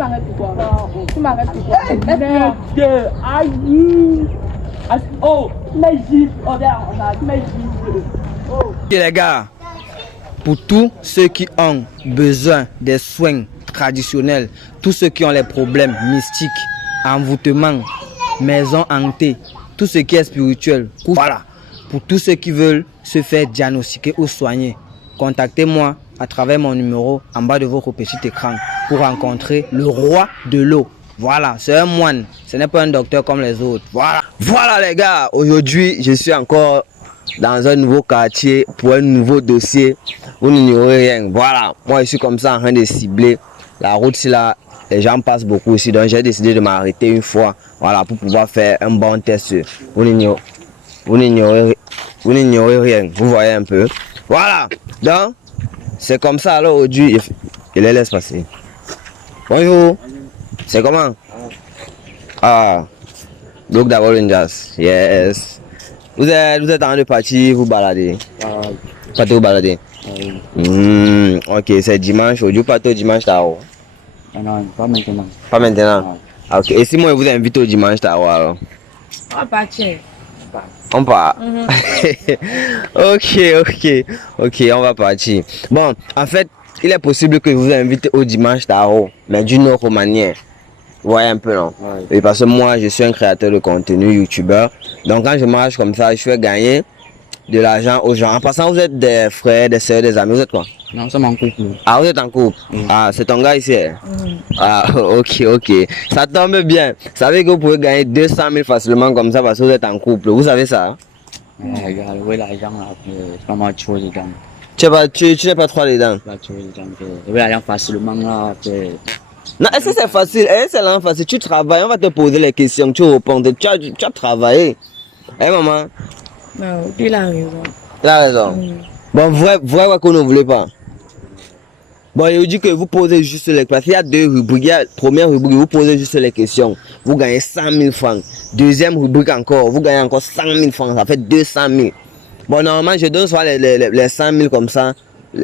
m'arrêtes pourquoi? Tu m'arrêtes pourquoi? Aïe! Oh, mais gifle, oh, mais gifle. Oh. Les gars, pour tous ceux qui ont besoin des soins traditionnels, tous ceux qui ont les problèmes mystiques, envoûtements, maison hantée, tout ce qui est spirituel, voilà, pour tous ceux qui veulent se faire diagnostiquer ou soigner, contactez-moi à travers mon numéro en bas de votre petit écran pour rencontrer le roi de l'eau. Voilà, c'est un moine, ce n'est pas un docteur comme les autres. Voilà les gars, aujourd'hui je suis encore dans un nouveau quartier pour un nouveau dossier. Vous n'ignorez rien. Voilà, moi je suis comme ça en train de cibler la route. Si là, les gens passent beaucoup ici, donc j'ai décidé de m'arrêter une fois, voilà, pour pouvoir faire un bon test. Vous n'ignorez rien. Vous voyez un peu. Voilà, donc c'est comme ça. Alors aujourd'hui, je les laisse passer. Bonjour. C'est comment? Ah, donc d'abord une jazz. Yes. Vous êtes en train de partir, vous balader. Pas trop balader. Ok, c'est dimanche. Aujourd'hui, pas trop dimanche tard. Non, pas maintenant. Pas maintenant. Ok, et si moi je vous invite au dimanche tard alors? On va partir. On part. Ok, on va partir. Bon, en fait, il est possible que je vous invite au dimanche tard, mais d'une autre manière. Vous voyez un peu, non? Et parce que moi, je suis un créateur de contenu, youtubeur. Donc, quand je marche comme ça, je fais gagner de l'argent aux gens. En passant, vous êtes des frères, des soeurs, des amis. Vous êtes quoi? Non, c'est mon couple. Ah, vous êtes en couple? Ah, c'est ton gars ici? Ah, ok. Ça tombe bien. Vous savez que vous pouvez gagner 200 000 facilement comme ça parce que vous êtes en couple. Vous savez ça? Regarde, oui, l'argent, là, c'est pas mal de choses dedans. Tu n'es pas trop dedans? Pas de choses dedans. Oui, l'argent facilement, là, Non, est-ce que c'est facile? Est-ce que c'est vraiment facile? Tu travailles, on va te poser les questions, tu réponds. Tu as travaillé. Eh, maman? Non, il a raison. Il a raison. Bon, vrai qu'on ne voulait pas. Bon, il dit que vous posez juste les questions. Il y a deux rubriques. Il y a la première rubrique, vous posez juste les questions. Vous gagnez 100 000 francs. Deuxième rubrique encore, vous gagnez encore 100 000 francs. Ça fait 200 000. Bon, normalement, je donne soit les 100 000 comme ça.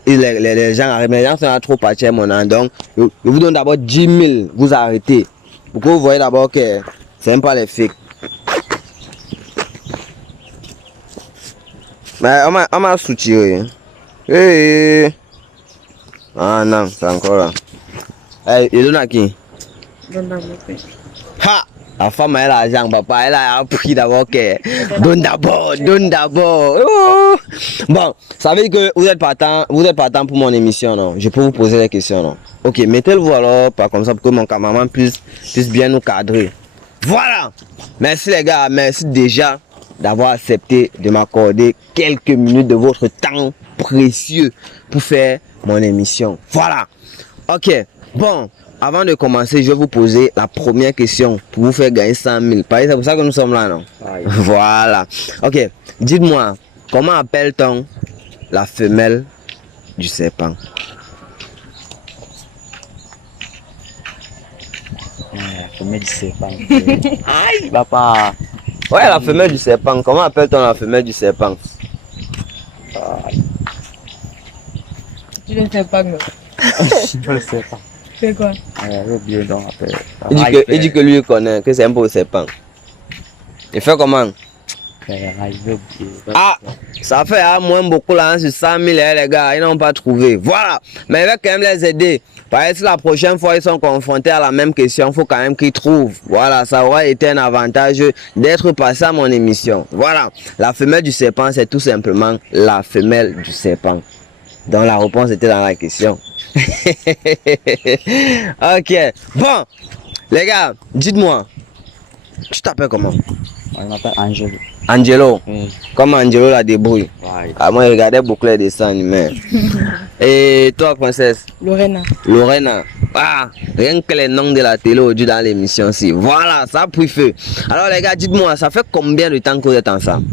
Et les gens arrivent. Les gens sont trop partis, mon an. Donc, je vous donne d'abord 10 000. Vous arrêtez. Pour que vous voyez d'abord que c'est même pas les fakes. Mais on m'a soutiré. Hey. Ah non, c'est encore là. Hey, il donne à qui? Donne d'abord. Ha! La femme elle a l'argent, papa, elle a appris d'abord que donne d'abord. Oh. Bon, ça veut dire que vous êtes partant pour mon émission, non? Je peux vous poser des questions, non? Ok, mettez-le-vous alors, pas comme ça, pour que mon cameraman puisse bien nous cadrer. Voilà! Merci les gars, merci déjà d'avoir accepté de m'accorder quelques minutes de votre temps précieux pour faire mon émission. Voilà. Ok. Bon, avant de commencer, je vais vous poser la première question pour vous faire gagner 100 000. C'est pour ça que nous sommes là, non? Voilà. Ok. Dites-moi, comment appelle-t-on la femelle du serpent? La femelle du serpent. Aïe, papa. Ouais, la femelle du serpent. Comment appelle-t-on la femelle du serpent? Tu ne sais pas, non? Je ne sais pas. C'est quoi? J'ai oublié donc après. Il dit que lui il connaît, que c'est un beau serpent. Il fait comment? Ah, ça fait moins beaucoup là, sur 100 000 les gars, ils n'ont pas trouvé. Voilà, mais il va quand même les aider. Parce que la prochaine fois ils sont confrontés à la même question, il faut quand même qu'ils trouvent. Voilà, ça aurait été un avantage d'être passé à mon émission. Voilà, la femelle du serpent, c'est tout simplement la femelle du serpent. Donc la réponse était dans la question. Ok, bon, les gars, dites-moi, tu t'appelles comment? Je m'appelle Angelo. Angelo, Oui. comme Angelo la débrouille. Ouais. Ah, moi, je regardais beaucoup les dessins animés. Et toi, princesse? Lorena. Lorena. Ah, rien que les noms de la télé aujourd'hui dans l'émission ci. Voilà, ça a pris feu. Alors, les gars, dites-moi, ça fait combien de temps que vous êtes ensemble?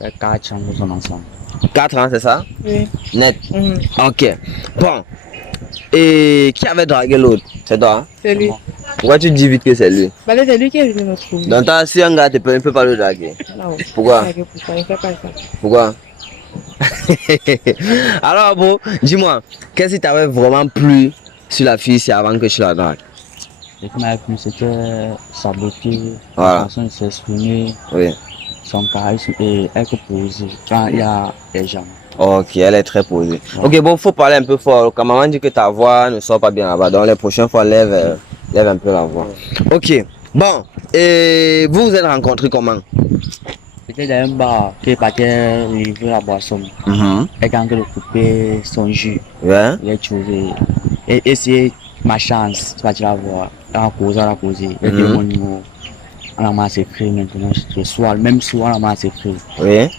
Ça fait 4 ans que nous sommes ensemble. 4 ans, c'est ça? Oui. Net. Ok. Bon. Et qui avait dragué l'autre? C'est toi? Hein? C'est lui. Pourquoi tu dis vite que c'est lui? Bah, c'est lui qui est venu me trouver. Donc, si un gars ne peut pas le draguer. Non. Pourquoi? Il ne fait pas ça. Pourquoi? Alors, bon, dis-moi, qu'est-ce qui t'avait vraiment plu sur la fille si avant que tu la dragues? Ce qui m'a plu, c'était sa beauté, Voilà. sa façon de s'exprimer, Oui. son charisme et être posé quand il y a des gens. Ok, elle est très posée. Ok, bon, faut parler un peu fort. Quand maman dit que ta voix ne sort pas bien là-bas, donc les prochaines fois, lève un peu la voix. Ok, bon, et vous vous êtes rencontrés comment? C'était dans un bar qui partait livrer la boisson. Et quand il a coupé son jus, Ouais. il a trouvé. Et c'est ma chance, tu vas te la voir. On a causé, il a dit mon numéro. On a commencé à écrire maintenant, le soir, même soir, on a commencé à écrire. Oui. Ouais,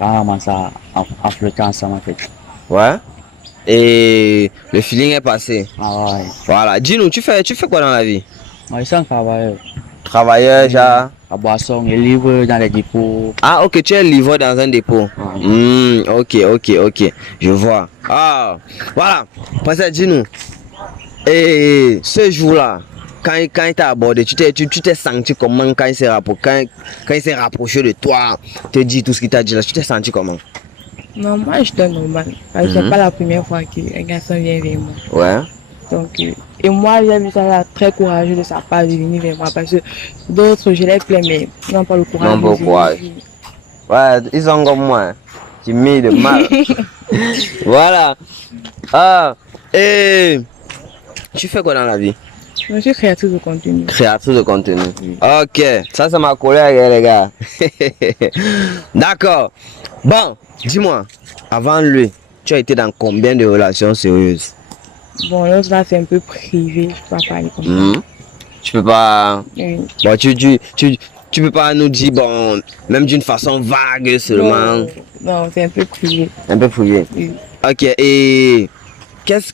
on a commencé à flotter ensemble en fait. Ouais. Et le feeling est passé. Ah ouais. Voilà. Dis-nous, tu fais quoi dans la vie? Moi, je suis un travailleur. Travailleur, genre. La boisson, il livre dans les dépôts. Ah, ok, tu es livreur dans un dépôt. Ok, je vois. Ah, voilà. Parce dis-nous. Et ce jour-là, quand il t'a abordé, tu t'es senti comment quand il s'est rapproché de toi, te dit tout ce qu'il t'a dit là, tu t'es senti comment? Non, moi j'étais normal. Parce que c'est pas la première fois qu'un garçon vient vers moi. Ouais. Donc, et moi j'ai vu ça là, très courageux de sa part de venir vers moi. Parce que d'autres, je les plains, mais ils n'ont pas le courage. Non, pas le courage. Ouais, ils sont comme moi. Tu mets de mal. Voilà. Ah, et tu fais quoi dans la vie? Je suis créatrice de contenu. Créatrice de contenu. Ok, ça c'est ma collègue, les gars. D'accord. Bon, dis-moi, avant lui, tu as été dans combien de relations sérieuses? Bon, l'autre là c'est un peu privé, je peux pas parler comme ça. Tu peux pas. Oui. Bon, tu peux pas nous dire, bon, même d'une façon vague seulement. Non, c'est un peu privé. Un peu fouillé. Oui. Ok, et qu'est-ce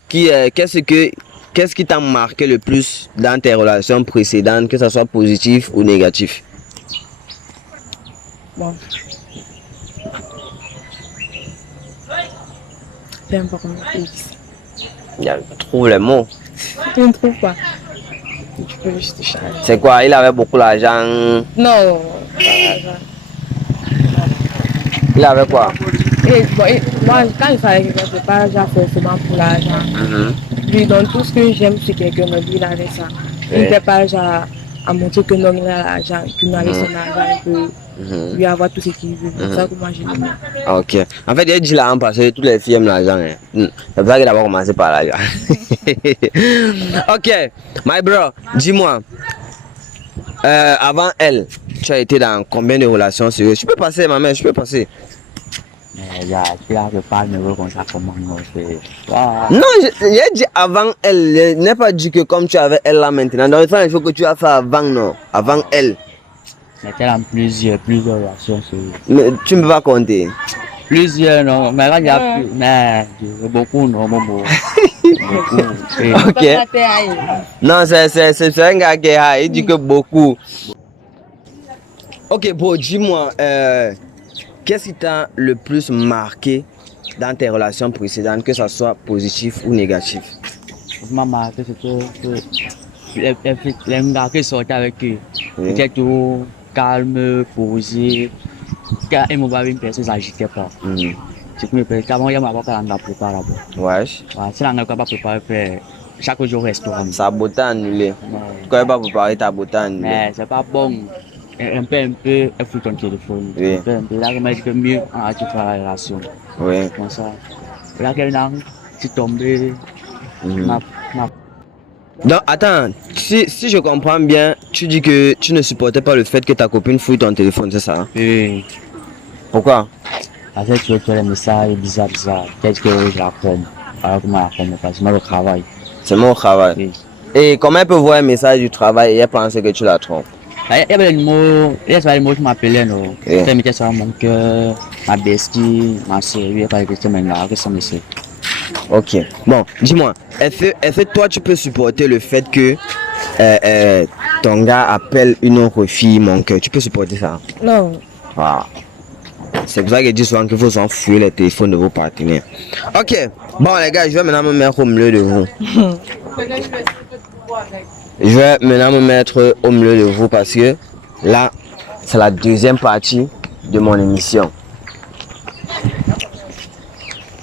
qui t'a marqué le plus dans tes relations précédentes, que ce soit positif ou négatif? Bon. C'est important. Trouve les mots. Tu ne trouves pas? Tu peux juste changer. C'est quoi? Il avait beaucoup d'argent. Non, pas l'argent. Il avait quoi? Moi, quand je fais avec quelqu'un, c'est pas genre forcément pour l'argent. Lui, dans tout ce que j'aime, c'est quelqu'un me dit, il avait ça. Il n'était pas genre à montrer que non, il a l'argent, qu'il n'a son argent, il peut lui avoir tout ce qu'il veut. C'est ça que moi j'aime. Ok. En fait, il dit là, parce que toutes les filles aiment l'argent. C'est pour ça qu'il a commencé par l'argent. Ok, my bro, dis-moi. Avant elle, tu as été dans combien de relations sérieuses? Je peux passer, ma mère, je peux passer. Mais il y a pas de numéro comme ça, comment non, c'est. Non, j'ai dit avant elle. Je n'ai pas dit que comme tu avais elle là maintenant. Donc, il faut que tu as fait avant, non? Avant elle. Mais elle a plusieurs relations sérieuses. Mais tu ne peux pas compter. Plusieurs, non, mais là, il y a plus. Mais beaucoup, non, beaucoup. Ok. Non, c'est un gars qui a, il dit que beaucoup. Ok, bon, dis-moi, qu'est-ce qui t'a le plus marqué dans tes relations précédentes, que ce soit positif ou négatif? Ce qui m'a marqué, c'était que les gars qui sortaient avec eux, étaient tout calme, posé. Quand ils me voyaient, une personne ne s'agitait pas. Ce qui me plaît, qu'avant, il y a ma voix qui préparé là-bas. Ouais. Si la n'a pas préparé, chaque jour au restaurant. Ça beauté annulé. Quand il va préparer ta beauté annulée. Mais c'est pas bon. Un peu, il faut ton téléphone. Oui. Un peu, là, il que mieux en a tu fais la relation. Oui. Comme ça. Là, quelqu'un, tu tombes. Donc, attends, si je comprends bien, tu dis que tu ne supportais pas le fait que ta copine fouille ton téléphone, c'est ça? Hein? Oui. Pourquoi? Parce que tu reçois les messages bizarres. Qu'est-ce que je l'apprends? Alors, comment l'apprendre? Parce que moi, je travaille. C'est mon travail. Oui. Et comment elle peut voir un message du travail et elle pense que tu la trompes? Il y avait des mots qui m'appelaient, non? Elle mettait sur mon cœur, ma bestie, ma série, pas que c'est maintenant, que ça me sait. Ok. Bon, dis-moi, est-ce que toi tu peux supporter le fait que ton gars appelle une autre fille mon cœur? Tu peux supporter ça? Non. Wow. C'est pour ça que je dis souvent qu'il faut s'en fouiller les téléphones de vos partenaires. Ok. Bon les gars, je vais maintenant me mettre au milieu de vous. Je vais maintenant me mettre au milieu de vous parce que là, c'est la deuxième partie de mon émission.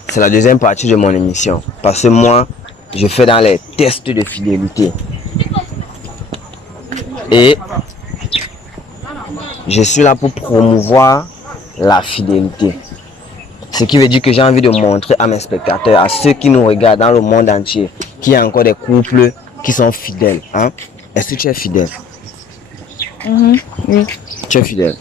C'est la deuxième partie de mon émission. Parce que moi, je fais dans les tests de fidélité. Et je suis là pour promouvoir la fidélité. Ce qui veut dire que j'ai envie de montrer à mes spectateurs, à ceux qui nous regardent dans le monde entier, qu'il y a encore des couples qui sont fidèles. Hein? Est-ce que tu es fidèle? Oui. Tu es fidèle?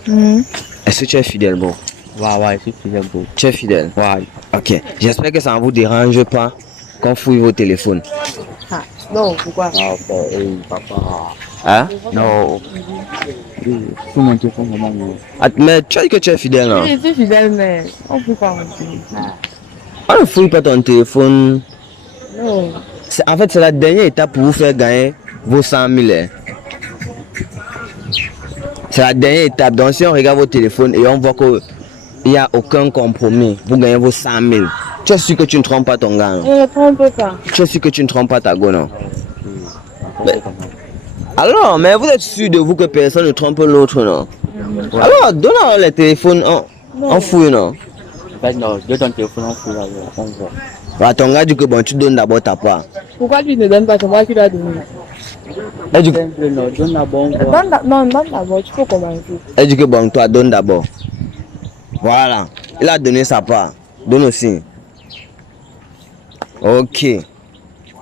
Est-ce que tu es fidèle, bon? Ouais, je suis fidèle, bro. Tu es fidèle? Ouais. Ok. J'espère que ça ne vous dérange pas qu'on fouille vos téléphones. Ah, non, pourquoi? Papa. Hein? Non. Tout mon téléphone, maman. Ah, mais tu as dit que tu es fidèle, non? Je suis fidèle, mais on peut pas mentir. On ne fouille pas ton téléphone. Non. En fait, c'est la dernière étape pour vous faire gagner vos 100 000. Hein. C'est la dernière étape. Donc, si on regarde vos téléphones et on voit qu'il n'y a aucun compromis pour gagner vos 100 000, tu es sûr que tu ne trompes pas ton gars? Non? Je ne trompe pas. Tu es sûr que tu ne trompes pas ta go, non? Alors, mais vous êtes sûr de vous que personne ne trompe l'autre, non? Alors, donnons les téléphones, on fouille, non? Non, de ton téléphone, on fouille, on voit. Bah, ton gars dit que bon, tu donnes d'abord ta part. Pourquoi tu ne donnes pas? C'est moi qui dois donner. Elle dit, Non, donne la bonne. Non, donne d'abord, tu peux commencer. elle dit que bon, toi, donne d'abord. Voilà. Il a donné sa part. Donne aussi. Ok.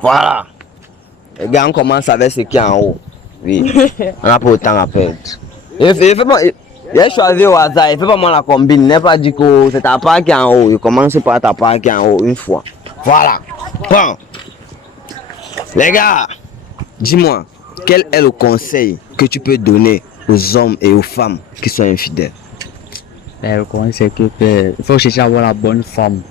Voilà. Les gars, on commence avec ce qui est en haut. Oui. On n'a pas autant à perdre. Il a choisi au hasard. Il fait pas moi la combine. Il n'a pas dit que c'est ta part qui est en haut. Il commence par ta part qui est en haut une fois. Voilà. Bon. Les gars, dis-moi, quel est le conseil que tu peux donner aux hommes et aux femmes qui sont infidèles? Le conseil, c'est que il faut chercher à avoir la bonne femme.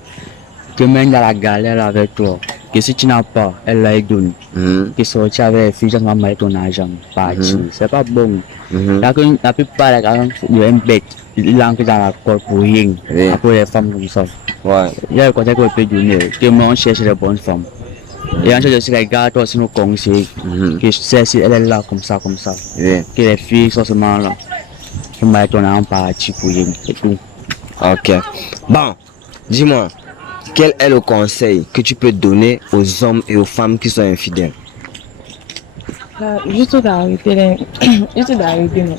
Que même dans la galère avec toi. Que si tu n'as pas, elle la donne. Que sortir avec les filles, tu vas mettre ton argent. C'est pas bon. La plupart des gens, ils sont bêtes. Ils entrent dans la cour pour rien. Après les femmes comme ça. Ouais. Il y a le conseil qu'on peut donner. Que on cherche les bonnes femmes. Et on cherche aussi les gars, toi aussi nous conseils. Que celle-ci, elle est là comme ça, comme ça. Oui. Que les filles sont seulement là. Tu mets ton argent parti pour rien. C'est tout. Ok. Bon, dis-moi, quel est le conseil que tu peux donner aux hommes et aux femmes qui sont infidèles? Juste d'arrêter, juste d'arrêter, non.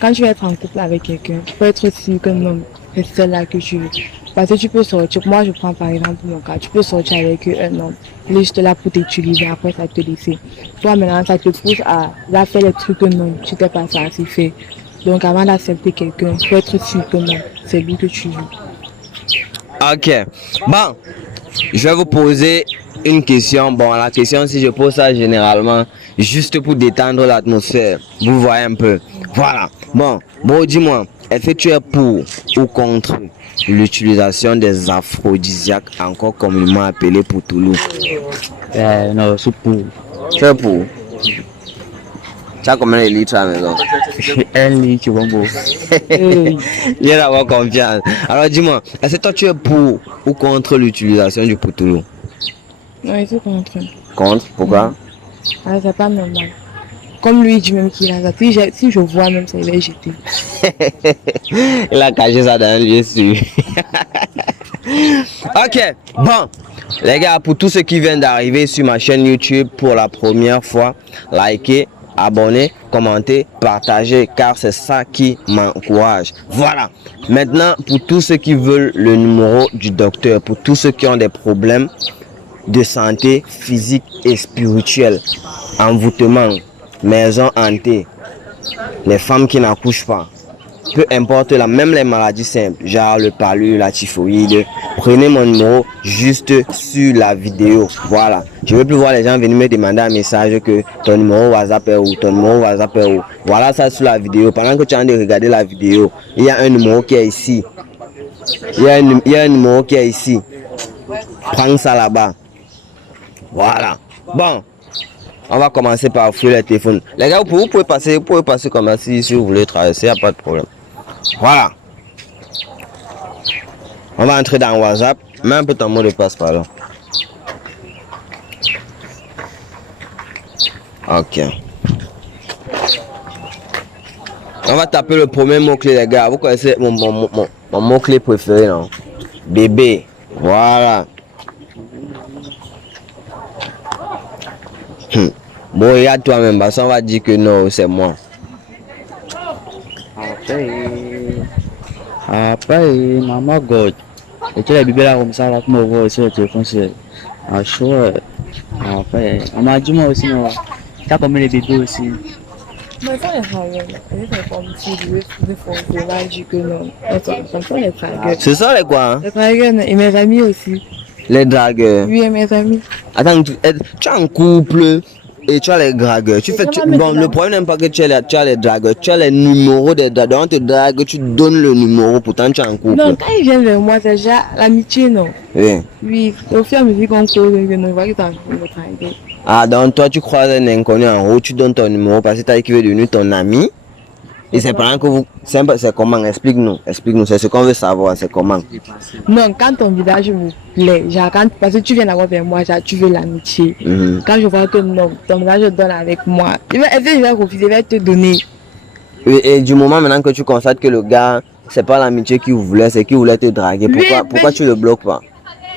Quand tu vas être en couple avec quelqu'un, tu peux être sûr que non, c'est celle-là que tu veux. Parce que tu peux sortir, moi je prends par exemple mon cas, tu peux sortir avec un homme, il est juste là pour t'utiliser, après ça te laisser. Toi maintenant, ça te pousse à faire les trucs que non, tu t'es pas censé faire. Donc avant d'accepter quelqu'un, tu peux être sûr que non, c'est lui que tu veux. Ok. Bon, je vais vous poser une question. Bon, la question, si je pose ça généralement, juste pour détendre l'atmosphère. Vous voyez un peu. Voilà. Bon, dis-moi, est-ce que tu es pour ou contre l'utilisation des aphrodisiaques, encore communément appelés pour Toulouse? Non, c'est pour. Tu es pour? Tu as combien de litres à la maison? Un litre, tu vois, bon. Il y a d'avoir confiance. Alors dis-moi, est-ce que toi tu es pour ou contre l'utilisation du poutoulou? Non, je suis contre. Contre? Pourquoi? Ah, c'est pas normal. Comme lui dit même qu'il a ça. Si je vois même ça, il va jeter. Il a caché ça dans un lieu sûr. Ok, bon. Les gars, pour tous ceux qui viennent d'arriver sur ma chaîne YouTube pour la première fois, likez, abonnez, commentez, partagez, car c'est ça qui m'encourage. Voilà. Maintenant, pour tous ceux qui veulent le numéro du docteur, pour tous ceux qui ont des problèmes de santé physique et spirituelle, envoûtement, maison hantée, les femmes qui n'accouchent pas, peu importe même les maladies simples, genre le palu, la typhoïde, prenez mon numéro juste sur la vidéo. Voilà. Je veux plus voir les gens venir me demander un message que ton numéro WhatsApp est où, ton numéro WhatsApp est où. Voilà ça sur la vidéo. Pendant que tu es en train de regarder la vidéo, il y a un numéro qui est ici. Il y a un numéro qui est ici. Prends ça là-bas. Voilà. Bon. On va commencer par fouiller les téléphones. Les gars, vous pouvez passer comme ça si vous voulez traverser, il n'y a pas de problème. Voilà. On va entrer dans WhatsApp. Mets un peu ton mot de passe par là. Ok. On va taper le premier mot-clé, les gars. Vous connaissez mon mot-clé préféré, non? Bébé. Voilà. Bon, regarde toi-même, parce qu'on va dire que non, c'est moi. Après, maman God. Et tu as les bébés là comme ça, là, tu me vois sur le téléphone, c'est un show. Après, on m'a dit moi aussi, non. Tu as combien de bébés aussi? Mais ça, les travailleurs, c'est comme si je faisais là, je dis que non. Comme ça, les travailleurs. Ce sont les quoi hein? Les travailleurs, et mes amis aussi. Les dragueurs. Oui, et mes amis. Attends, tu es en couple et tu as les dragueurs. Bon, le problème n'est pas que tu as les dragueurs, tu as les numéros des dragueurs. On te drague, tu donnes le numéro, pourtant tu es en couple. Non, quand ils viennent vers moi, c'est déjà l'amitié, non? Oui. Oui, au fur et à mesure qu'on cause, on voit que tu as le travail. Ah, donc toi, tu croises un inconnu en haut, tu donnes ton numéro parce que tu as qui veut devenir ton ami. Et c'est pendant que vous. C'est comment? Explique-nous. Explique-nous. C'est ce qu'on veut savoir. C'est comment? Non, quand ton visage me plaît, genre, parce que tu viens d'abord vers moi, genre, tu veux l'amitié. Quand je vois que non, ton visage donne avec moi, il va refuser, il va te donner. Et du moment maintenant que tu constates que le gars, c'est pas l'amitié qu'il voulait, c'est qu'il voulait te draguer, pourquoi tu le bloques pas?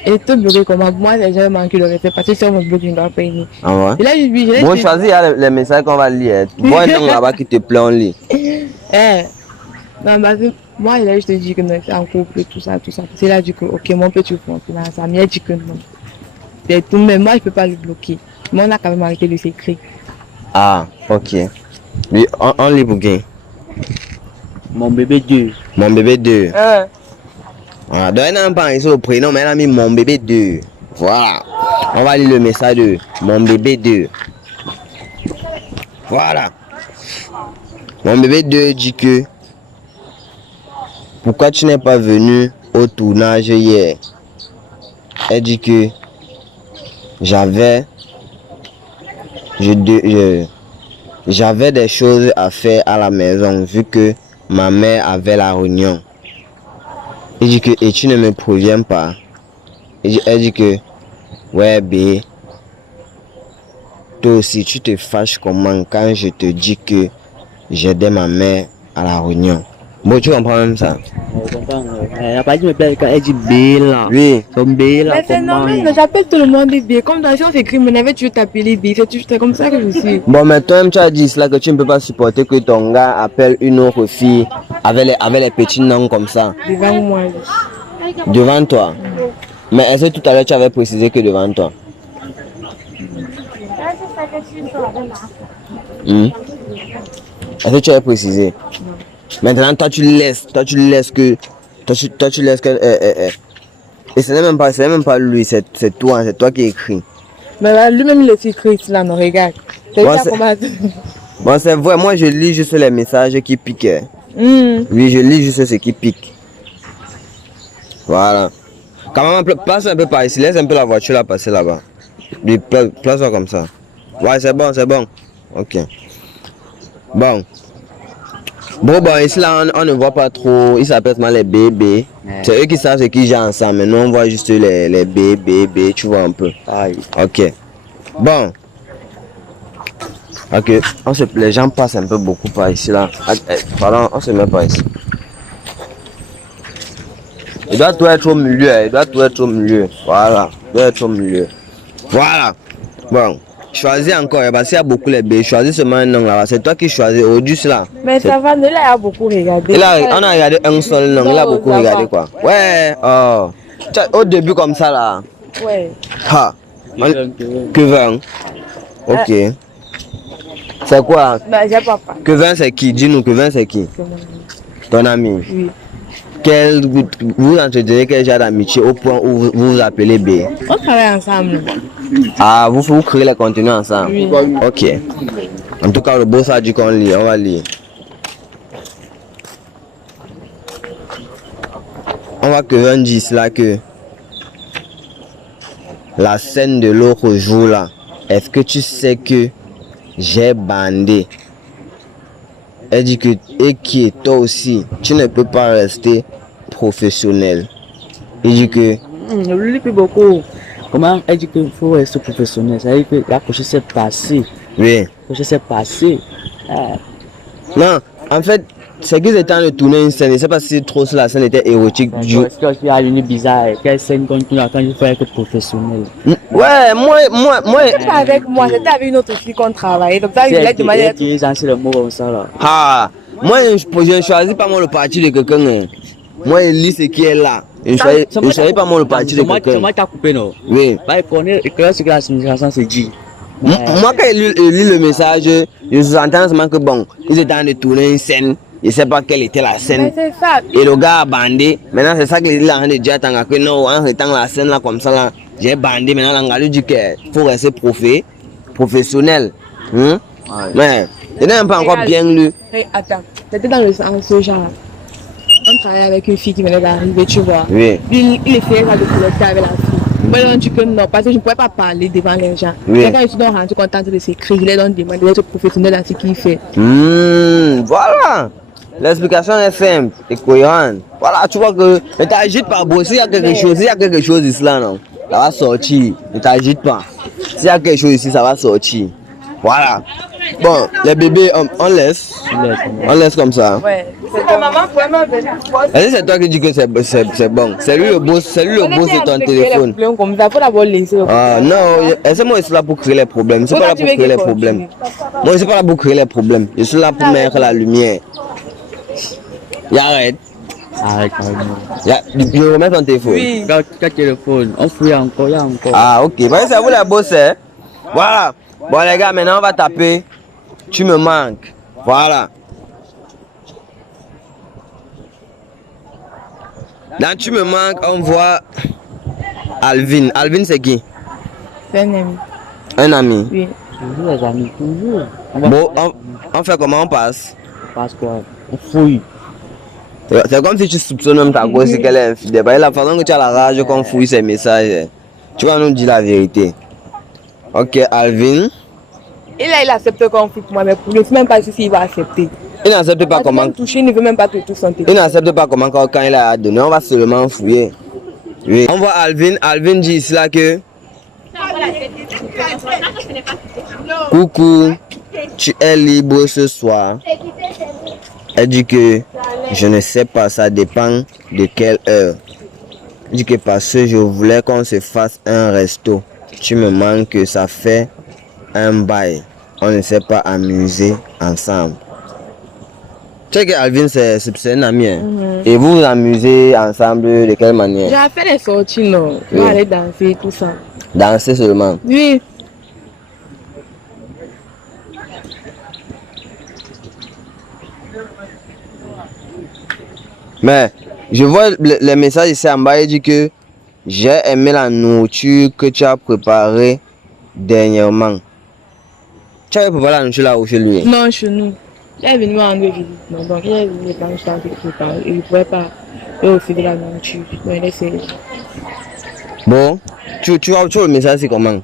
Et te bloquer comment? Moi, j'ai manqué le respect parce que si on me bloque, je ne dois pas aimer. Ah ouais? Et là, bon, choisis les messages qu'on va lire. Vois un nom là-bas qui te plaît, on lit. Non, parce que moi, là, je te dis que non, c'est en couple, tout ça. C'est là, du coup, ok, mon petit frère, ça m'a dit que non. C'est tout, mais moi, je peux pas le bloquer. Mais on a quand même arrêté le secret. Ah, ok. Oui, on lit pour qui? Mon bébé 2. Mon bébé 2. Voilà, donc elle n'a pas ici le prénom, mais elle a mis mon bébé 2. Voilà. On va lire le message de mon bébé 2. Voilà. Mon bébé 2 dit que pourquoi tu n'es pas venu au tournage hier? Elle dit que j'avais des choses à faire à la maison vu que ma mère avait la réunion. Elle dit que et tu ne me préviens pas. Elle dit que ouais bé, toi aussi tu te fâches comment quand je te dis que j'aidais ma mère à la réunion. Bon, tu comprends même ça? Je comprends. Elle n'a pas dit me plaît quand elle dit B là. Oui. Comme B là. Mais c'est normal, mais j'appelle tout le monde B. Comme dans si on s'écrit, mais tu veux t'appeler B. C'est comme ça que je suis. Bon, mais toi-même tu as dit cela que tu ne peux pas supporter que ton gars appelle une autre fille avec les petits noms comme ça. Devant moi. Devant toi. Mais est-ce que tout à l'heure tu avais précisé que devant toi? Est-ce que tu avais précisé? Maintenant toi tu laisses que et ce n'est même pas lui, c'est toi qui écris. Mais lui-même il est écrit là, non, regarde. Bon, c'est vrai, moi je lis juste les messages qui piquent. Oui, je lis juste ce qui pique. Voilà. Quand même, place un peu par ici, laisse un peu la voiture là passer là-bas. Place-toi comme ça. Ouais, c'est bon. Ok. Bon, ici là, on ne voit pas trop. Ils s'appellent les bébés. C'est eux qui savent ce qu'ils jouent ensemble. Mais nous, on voit juste les bébés, tu vois un peu. Ok. Bon. Ok. Les gens passent un peu beaucoup par ici là. Pardon, on se met pas ici. Il doit tout être au milieu. Voilà. Il doit être au milieu. Voilà. Bon. Choisis encore, parce qu'il y a beaucoup les bébés. Choisis seulement un nom là-bas. C'est toi qui choisis. Odus là. Mais ça va, il a beaucoup regardé. On a regardé un seul nom. Il a beaucoup regardé quoi. Ouais. Oh. Au début comme ça là. Ouais. Ha. Kevin. Ok. C'est quoi? Non, j'ai papa. Kevin c'est qui? Dis-nous, Kevin c'est qui? Ton ami. Oui. Vous entretenez quel genre d'amitié au point où vous vous appelez B? On travaille ensemble. Ah, vous créez les contenus ensemble? Oui. Ok. En tout cas, le boss a dit qu'on lit, on va lire. On va que Kevin dise là que la scène de l'autre jour là, est-ce que tu sais que j'ai bandé? Elle dit que, et qui est toi aussi, tu ne peux pas rester professionnel. Il dit que... Lui, plus beaucoup. Comment elle dit qu'il faut rester professionnel? Ça veut dire que la prochaine s'est passée. Oui. La prochaine s'est passée. Non, en fait, c'est qu'ils étaient en train de tourner une scène. Je ne sais pas si trop la scène était érotique. Parce que tu as une bizarre. Quelle scène quand tu fais avec professionnel? Ouais, moi. C'était pas avec moi, c'était avec une autre fille qu'on travaillait. Donc ça, il voulait demander. C'est le mot comme ça là. Ah, moi, je ne choisis pas moi le parti de quelqu'un. Hein. Moi, je lis ce qui est là. Je ne choisis pas moi le parti de quelqu'un. Moi, tu as coupé, non? Oui. Bah, il connaît ce que la signification se dit. Moi, quand je lis le message, je sous-entends seulement que bon, ils étaient en train de tourner une scène. Je ne sais pas quelle était la scène. Mais c'est ça. Et le gars a bandé. Maintenant, c'est ça que il a en train de dire que non, en restant la scène là comme ça, là, j'ai bandé. Maintenant, l'anglais lui dit qu'il faut rester professionnel. Mais, il n'est pas encore bien lu. Hey, attends, c'était dans le sens genre. On travaillait avec une fille qui venait d'arriver, tu vois. Oui. Puis il essayait de connecter avec la fille. Moi, je lui ai dit que non, parce que je ne pouvais pas parler devant les gens. Oui. Quand ils se sont rendus compte de s'écrire, je leur ai demandé d'être professionnel dans ce qu'il fait. Voilà. L'explication est simple et cohérente. Voilà, tu vois que ne t'agite pas, bro. S'il y a quelque chose ici là, non, ça va sortir. Ne t'agite pas. S'il y a quelque chose ici, ça va sortir. Voilà. Bon, les bébés, on laisse. On laisse comme ça. Ouais. C'est ta maman vraiment venue. Est-ce que c'est toi qui dis que c'est bon? C'est lui le boss de ton téléphone. Comme ça, faut d'abord laisser. Ah non, est-ce que moi je suis là pour créer les problèmes? Je suis pas là pour créer les problèmes. Moi je suis pas là pour créer les problèmes. Je suis là pour mettre la lumière. Arrête. Arrête, carrément. Je remets ton téléphone. Oui. Quel téléphone? On fouille encore, il y a encore. Ah ok, parce que c'est vous les boss, hein? Voilà. Bon les gars, maintenant on va taper. Tu me manques. Voilà. Dans Tu me manques, on voit Alvin. Alvin c'est qui? C'est un ami. Un ami. Oui. Toujours les amis, toujours. Bon, on fait comment on passe? Parce quoi? On fouille. C'est comme si tu soupçonnes même ta gosse qu'elle est infidèle. La façon que tu as la rage qu'on fouille ces messages, tu vas nous dire la vérité. Ok, Alvin. Il accepte qu'on fout pour moi, mais pour lui, je ne sais même pas s'il va accepter. Il n'accepte pas comment. Toucher, il ne veut même pas toucher son téléphone. Il n'accepte pas comment quand il a donné. On va seulement fouiller. Oui. On voit Alvin. Alvin dit ici là que. Coucou, tu es libre ce soir. Elle dit que je ne sais pas, ça dépend de quelle heure. Elle dit que parce que je voulais qu'on se fasse un resto. Tu me manques, ça fait un bail. On ne s'est pas amusé ensemble. Tu sais que Alvin c'est un ami. Hein? Et vous vous amusez ensemble de quelle manière? J'ai fait des sorties, non. On va aller danser, tout ça. Danser seulement? Oui. Mais je vois le message ici en bas, il dit que j'ai aimé la nourriture que tu as préparée dernièrement. Tu as préparé la nourriture là ou chez lui? Non, chez nous. Il est venu me rendre visite. Donc il est venu quand je t'ai préparé. Il ne pouvait pas offrir de la nourriture. Donc il essaie. Bon, tu vois le message c'est comment?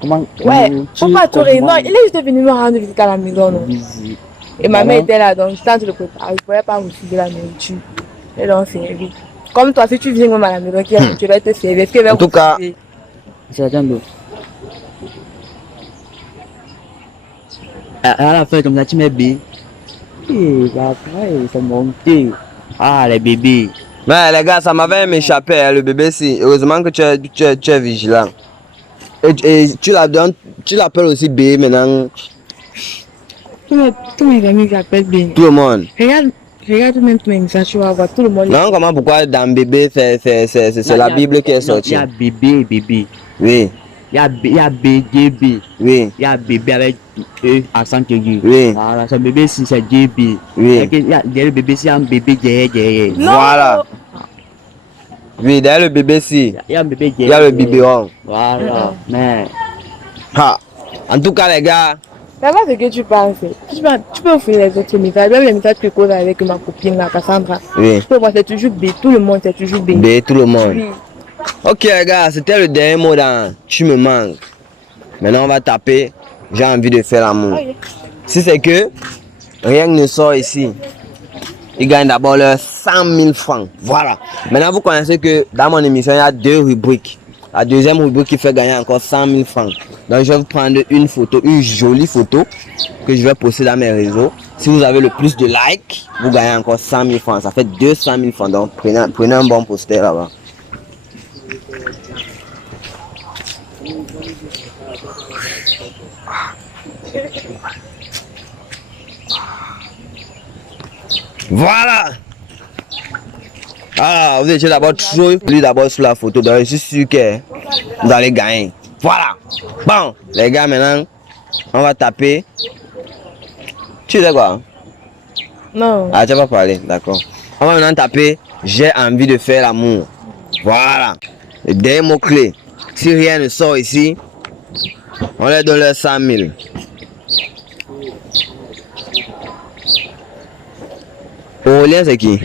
Comment? Ouais, faut pas tout rire. Non, il est juste venu me rendre visite à la maison. Non? Et ma mère était là, donc je t'ai le préparer. Je ne pouvais pas offrir de la nourriture. Et donc c'est lui. Comme toi, si tu viens même à la maison, tu vas te servir. En tout cas, c'est la jambe. À la fin, comme ça, tu mets B. Et après, c'est monté. Ah, les bébés. Mais les gars, ça m'avait échappé, hein, le bébé, si. Heureusement que tu es vigilant. Et tu l'appelles aussi B maintenant. Tous mes amis j'appelle bien. Tout le monde. Regarde même tous mes messages, tu vas voir tout le monde. Non, comment, pourquoi dans bébé, c'est la Bible qui est sortie? Il y a bébé, bébé. Oui. Il y a BDB. Oui. Il y a bébé avec E accent aigu. Oui. Voilà, ce bébé si c'est JB. Oui. Il y a le bébé si un bébé derrière. Voilà. Oui, derrière le bébé si. Il y a un bébé Il y a le biberon. Voilà. Mais. Ha. En tout cas, les gars. C'est pas ce que tu penses. Tu peux offrir les autres messages. Même les messages que je cause avec ma copine, la Cassandra. Oui. Tu peux voir, c'est toujours B. Tout le monde, c'est toujours B. B, tout le monde. Oui. Ok, les gars, c'était le dernier mot dans Tu me manques. Maintenant, on va taper. J'ai envie de faire l'amour. Okay. Si c'est que rien ne sort ici, ils gagnent d'abord leurs 100 000 francs. Voilà. Maintenant, vous connaissez que dans mon émission, il y a deux rubriques. la deuxième rubrique qui fait gagner encore 100 000 francs. Donc je vais vous prendre une photo, une jolie photo que je vais poster dans mes réseaux. Si vous avez le plus de likes, vous gagnez encore 100 000 francs. Ça fait 200 000 francs. Donc prenez un bon poster là-bas. Voilà. Ah, vous étiez d'abord trop lui d'abord sur la photo. Donc je suis sûr que vous allez gagner. Voilà. Bon, les gars, maintenant, on va taper. Tu sais quoi? Non. Ah, tu vas pas parler, d'accord. On va maintenant taper j'ai envie de faire l'amour. Voilà. Le dernier mot-clé. Si rien ne sort ici, on leur donne leur 100 000. Aurélien, c'est qui?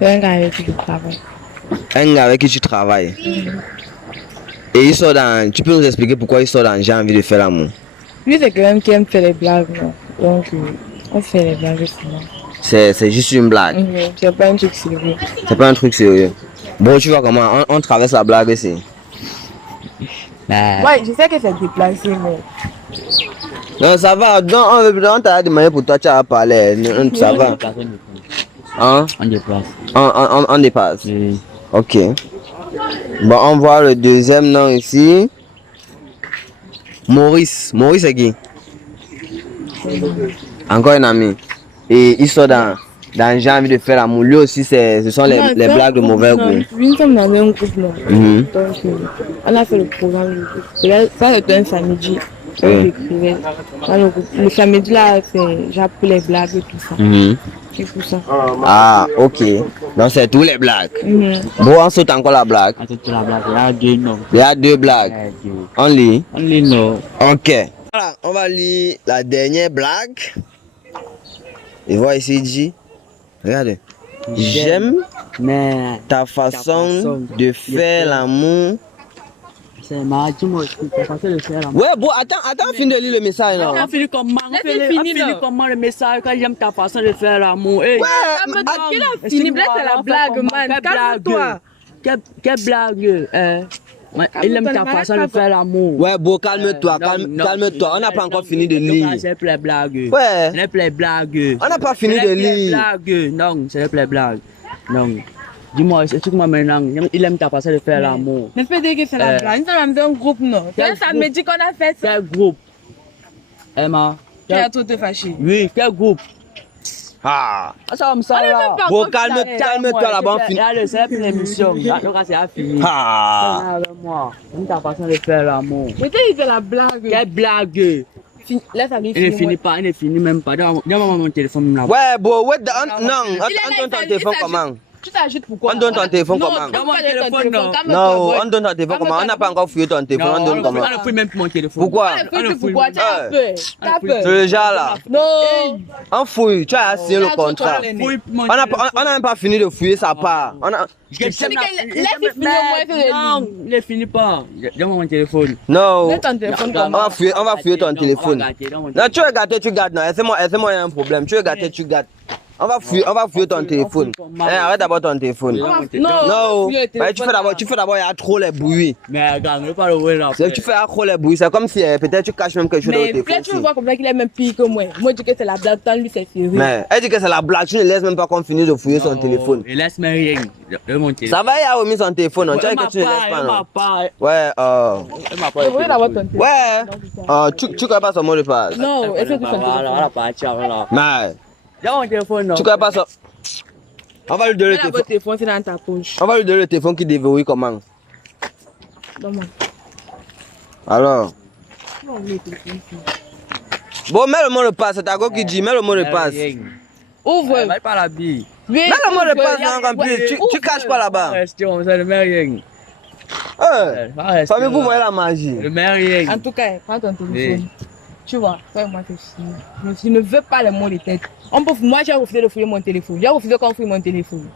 C'est un gars avec qui je travaille. Un gars avec qui tu travailles. Et il sort dans. Tu peux nous expliquer pourquoi il sort dans j'ai envie de faire l'amour? Lui, c'est quelqu'un qui aime faire les blagues, non? Donc, on fait les blagues souvent. C'est juste une blague. C'est pas un truc sérieux. C'est pas un truc sérieux. Bon, tu vois comment on traverse la blague ici. Ouais, je sais que c'est déplacé, mais. Non, ça va. On t'a demandé pour toi, tu as parlé. Ça va. Hein? On déplace. On dépasse. Oui. Ok. Bon, on voit le deuxième nom ici. Maurice. Maurice, c'est qui? Encore un ami. Et il sort dans j'ai envie de faire l'amour. Lui aussi, ce sont les blagues de mauvais goût. Nous sommes dans un groupe, non? Mhm. Donc, on a fait le programme du groupe. Et là, ça, c'était un samedi. Oui. J'écrivais dans le groupe. Le samedi, là, c'est genre pour les blagues et tout ça. Mhm. C'est pour ça. Ah, ok. Donc, c'est tous les blagues. Bon, on saute encore la blague. À toute la blague, il y a deux noms. Il y a deux blagues. On lit. On les noms. Ok. Voilà, on va lire la dernière blague. Et voilà ici, il dit. Regardez. J'aime Mais ta façon de faire l'amour. c'est ma dis-moi, c'est facile de faire l'amour. Ouais, bon, attends, finis de lire le message, non? On finit comment? On finit comment le message quand j'aime ta façon de faire l'amour? Ouais, Il a fini, là, c'est la blague, man. Calme-toi. Quelle blague? Il aime ta façon de faire l'amour. ouais, bon, calme-toi, calme-toi. On n'a pas encore fini de lire. C'est les blagues. Ouais. C'est les blagues. On n'a pas fini de lire. Non, c'est les blagues. Non. Dis-moi, explique-moi maintenant. Il aime ta façon de faire l'amour. Ne fais dire que c'est la blague. Nous sommes dans un groupe, non? Quel Ça me dit qu'on a fait ça. Quel groupe? Emma? Qui a trop te fâché? Oui, quel groupe? Ah. Ça me semble là. Bon, calme-toi là-bas, on finit. Allez, c'est la émission. Donc, c'est fini. Ah. Avec moi. Aime ta façon de faire l'amour. Peut-être qu'il fait la blague. Quelle blague? Laisse la Il ne finit pas, il ne finit même pas. Donne-moi mon téléphone là. Ouais, bon, ouais, non, on donne ton téléphone comment? Tu t'ajoutes pourquoi? On donne ton téléphone comment? Donne-moi mon téléphone, non. Non, on donne ton téléphone comment? On n'a pas encore fouillé ton téléphone, on donne comment? On ne fouille même plus mon téléphone. Pourquoi? Pourquoi? Tu as peur. Tu as peur. C'est le genre là. Non. On fouille, tu as signé le contrat. On n'a même pas fini de fouiller sa part. Laisse-le finir au moins que Non, il ne finit pas. Donne-moi mon téléphone. Non. Laisse ton téléphone On comment? va fouiller ton téléphone. Non, tu veux gâter, tu gâtes. Non, laisse-moi, il y a un problème. Tu veux gâter, tu gâtes. On va fouiller ton téléphone. Arrête d'abord ton téléphone. Non. Tu fais d'abord, il y a trop les bruits. Mais regarde, ne pas le voir là. Tu fais trop les bruits. C'est comme si peut-être tu caches même quelque chose dans le Mais téléphone. peut-être tu veux voir comme ça qu'il est même pire que moi. Moi, je dis que c'est la blague, tant lui, c'est sérieux. Mais elle dit que c'est la blague. Tu ne laisses même pas qu'on finisse de fouiller son téléphone. Il laisse même rien. De mon téléphone. Ça va, il a remis son téléphone. Tu sais que tu ne laisses pas, non? Ouais, Je voulais d'avoir ton téléphone. ouais. Tu connais pas son mot de passe. Non, est-ce que tu fais Voilà, parti voilà. Mais Donne mon téléphone, non. tu connais pas son. On va lui donner le téléphone. Votre téléphone, c'est dans ta poche. On va lui donner le téléphone qui déverrouille comment? Donne-moi. Alors. Bon, mets le mot de passe. C'est ta go qui dit. Mets le mot de passe. Ouvre. Va pas la bille. Mets le mot de passe non rempli. Tu caches pas là-bas. Question, ça ne met rien. Famille, vous voyez la magie. Ne met rien. En tout cas, prends ton téléphone. Tu vois, toi et moi, c'est fini. Je ne veux pas les mots de tête. Moi, j'ai refusé de fouiller mon téléphone. J'ai refusé qu'on fouille mon téléphone.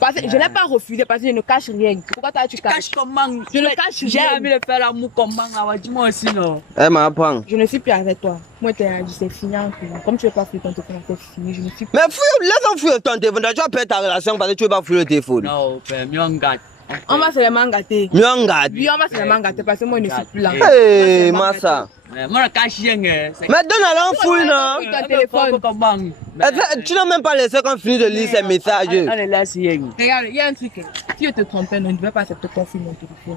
Parce que je n'ai pas refusé parce que je ne cache rien. Pourquoi toi, tu caches? Cache comment? Je ne cache J'ai rien. envie de faire l'amour comment? Dis-moi aussi, non. Elle m'apprend. Je ne suis plus avec toi. Moi, c'est fini en fait. Comme tu ne veux pas fouiller ton téléphone, c'est fini. Je ne suis plus. Mais fouille, laisse-moi fouiller ton téléphone. Tu vas perdre ta relation parce que tu ne veux pas fouiller le téléphone. Non, mais on gâte. On va seulement gâter. Mieux en garde. Oui, on va seulement gâter parce que moi, je ne suis plus là. Hey, Massa. Moi, je cache rien. Mais donne à l'enfouille, non? Ton téléphone. Tu n'as même pas laissé qu'on finisse de lire ces messages. Allez, laisse rien. Regarde, il y a un truc. Si je te trompais, non, je ne vais pas accepter qu'on fouille mon téléphone.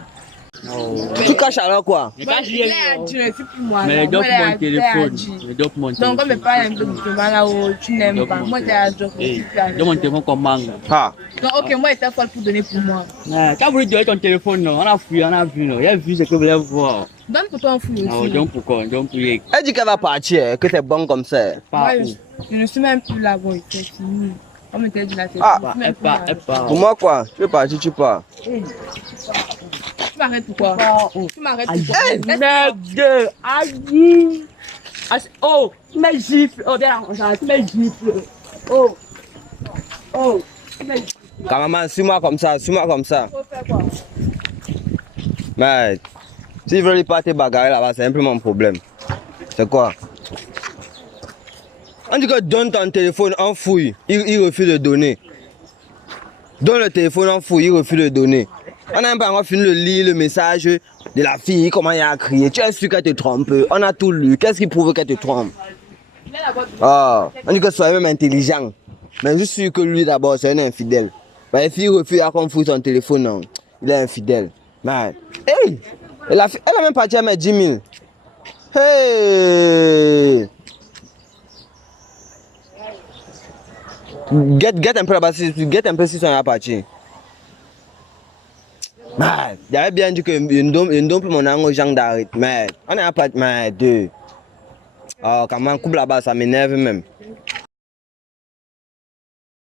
Tu caches alors quoi? Je Moi, cache je l'ai rien. dit, je ne suis plus moi. Mais là. dope Moi, mon je téléphone. l'ai dit. Mais dope mon Donc, téléphone. on me parle un peu de chemin là où tu n'aimes pas. Moi, t'es à jour. Donne mon téléphone comment? Ah. Donc, ok, moi, j'étais folle pour donner pour moi. Quand vous voulez donner ton téléphone, non, on a fouillé, on a vu, non. Il a vu ce que vous voulez voir. Donne pour toi un fou Non, aussi. donc pourquoi? Donc pour y Elle dit qu'elle va partir, que c'est bon comme ça. pas. Moi, je ne suis même plus là, boy. C'est fini. On me t'a dit là, c'est Ah. fini. Je suis même Elle plus part, là. elle part. Pour moi quoi? Tu veux partir, tu pars. Tu m'arrêtes pourquoi? Tu m'arrêtes pourquoi? Merde! Aïe! Oh! Tu m'as gifle! Oh, derrière, tu m'as gifle! Oh! Oh! Quand maman, suis-moi comme ça, suis-moi comme ça. Faut faire quoi? Mais s'ils veulent pas te bagarrer là-bas, c'est un peu mon problème. C'est quoi? On dit que donne ton téléphone en fouille, il refuse de donner. Donne le téléphone en fouille, il refuse de donner. On n'a même pas encore fini de lire le message de la fille, comment il a crié. Tu es sûr qu'elle te trompe. On a tout lu. Qu'est-ce qui prouve qu'elle te trompe? Ah, on dit que sois même intelligent. Mais je suis sûr que lui d'abord, c'est un infidèle. Mais la fille refuse à qu'on fouille son téléphone, non. Il est infidèle. Mais, hey! Elle a même parti à mettre 10 000. Hey! Get un peu là-bas, get un peu si on est parti. Mais, j'avais bien dit que une dompe mon angle aux gens d'arrêt. Mais, on est à partir, mais deux. Oh, quand on coupe là-bas, ça m'énerve même.